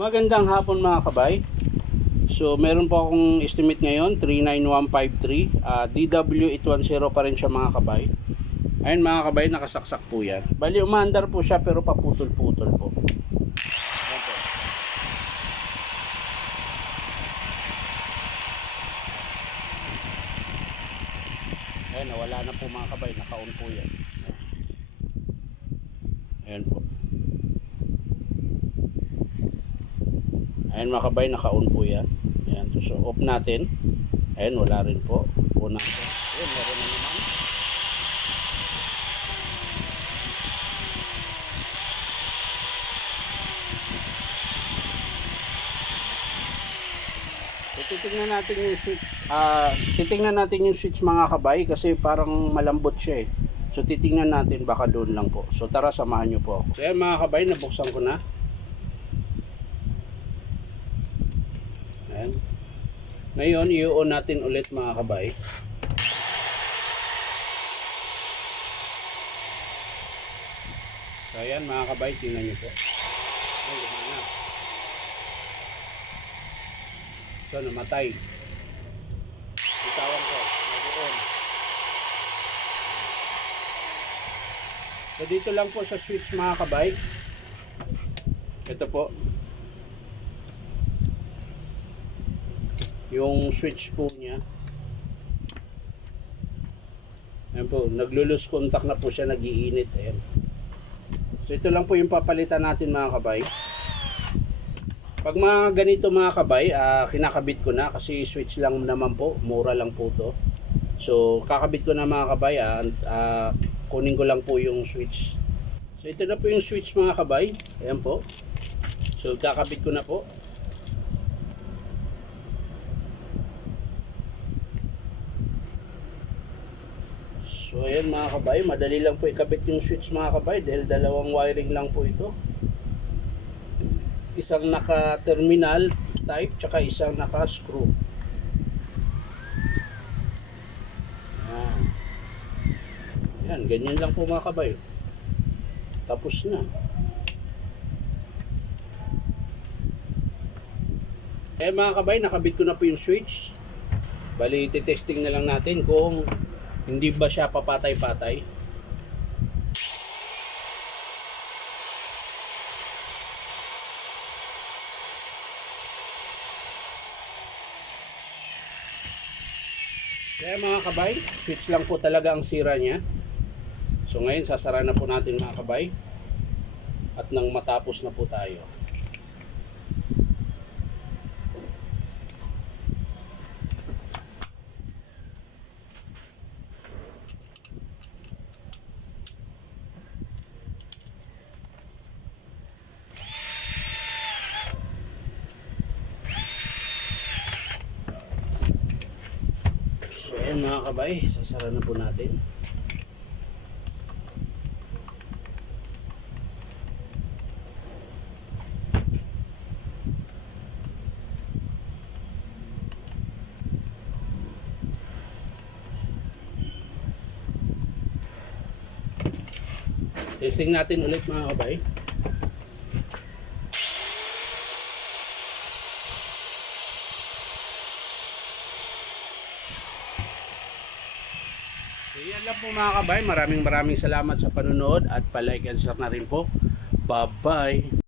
Magandang hapon mga kabay. So meron po akong estimate ngayon 39153. DW810 pa rin siya mga kabay. Ayun mga kabay, nakasaksak po yan. Bali umaandar po siya pero paputol-putol po. Ayan po. Ayun, nawala na po mga kabay. Naka-on po yan. Ayan po. Ayan mga kabay, naka-on po yan. Ayan, so off natin. Ayan, wala rin po. On natin. Ayan, meron na naman. So titingnan natin yung switch. Titingnan natin yung switch mga kabay kasi parang malambot siya eh. So titingnan natin, baka doon lang po. So tara, samahan nyo po ako. So ayan mga kabay, nabuksan ko na. Ayan. Ngayon, i-on natin ulit mga kabay. So ayan mga kabay, tingnan nyo po. Ayan, gumana. So namatay. Bitawan ko, nag-on. So dito lang po sa switch mga kabay. Ito po. Yung switch po niya. Ayan po, naglo-lose contact na po siya, nag-iinit. Ayan. So ito lang po yung papalitan natin mga kabay. Pag mga ganito mga kabay, kinakabit ko na kasi switch lang naman po, mura lang po to. So kakabit ko na mga kabay, kunin ko lang po yung switch. So ito na po yung switch mga kabay. Ayan po. So kakabit ko na po. So ayan mga kabay, madali lang po ikabit yung switch mga kabay dahil dalawang wiring lang po ito. Isang naka-terminal type tsaka isang naka-screw. Ayan, ganyan lang po mga kabay. Tapos na. Eh mga kabay, nakabit ko na po yung switch. Bali, testing na lang natin kung hindi ba siya papatay-patay. Kaya mga kabay, switch lang po talaga ang sira niya. So ngayon, sasara na po natin mga kabay. At nang matapos na po tayo. So ayan mga kabay, sasara na po natin. Testing natin ulit mga kabay. So yan lang po mga kabay. Maraming salamat sa panonood at pa-like and share na rin po. Bye-bye!